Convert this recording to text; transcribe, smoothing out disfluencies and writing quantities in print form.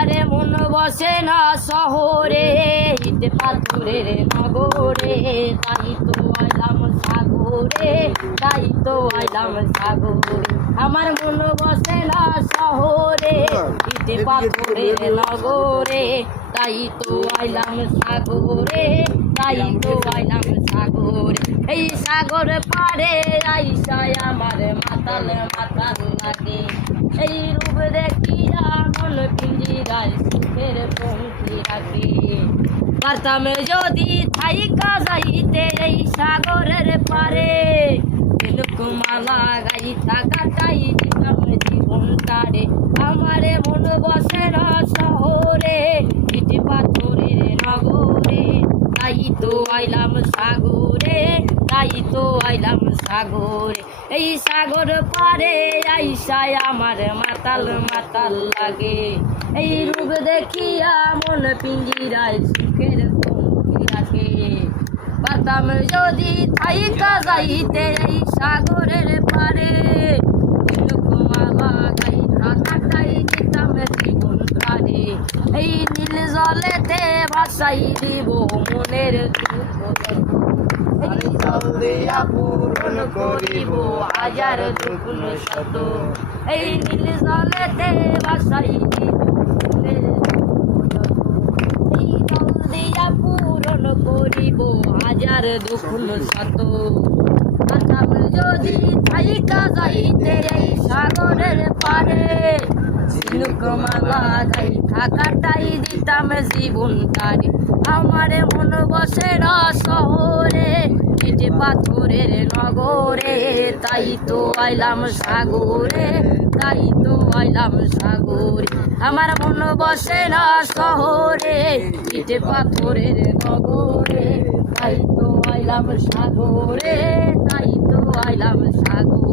আমারে মন বসে না শহরে, ইট পাথরের নগরে, তাই তো আইলাম সাগরে, তাই তো আইলাম সাগরে। আমার মন বসে না শহরে, ইট পাথরের নগরে, তাই তো আইলাম সাগরে, তাই তো আইলাম সাগরে। এই সাগর পারে আইসায় আমার মাতাল মাতাল লাগে, এই রূপ দেখিয়া মন পিঞ্জিরায় সুখের পঙ্ক্তি রাখে। পারতাম যদি থাইকা যাইতে এই সাগরের পারে, মালা গাইতা কাটাই দিতাম জীবনটারে। আমারে মন বসে না শহরে, ইট পাথরের নগরে, তাই তো আইলাম সাগরে, তাই তো আইলাম সাগরে। এই সাগর পারে আইসায় আমার মাতাল মাতাল লাগে, এই রূপ দেখিয়া মন পিঞ্জিরায় সুখের পঙ্ক্তি রাখে। পারতাম যদি থাইকা যাইতে এই সাগরের পারে, মালা গাইতা কাটাই দিতাম জীবনটারে। এই নীল জলেতে ভাসাই দিব মনের পূরণ করিব হাজার দুগুণ শত। এই নীল জলেতে ভাসাই দিব মনের, এই জল দিয়া পূরণ করিব হাজার দুগুণ শত। পারতাম যদি থাইকা যাইতে এই সাগরের পারে, মালা গাইতা কাটাই দিতাম জীবনটারে। আমারে মন বসে না শহরে, ইট পাথরের নগরে, তাই তো আইলাম সাগরে, তাই তো আইলাম সাগরে। আমার মন বসে না শহরে, ইট পাথরের নগরে, তাই তো আইলাম সাগরে, তাই তো আইলাম সাগরে।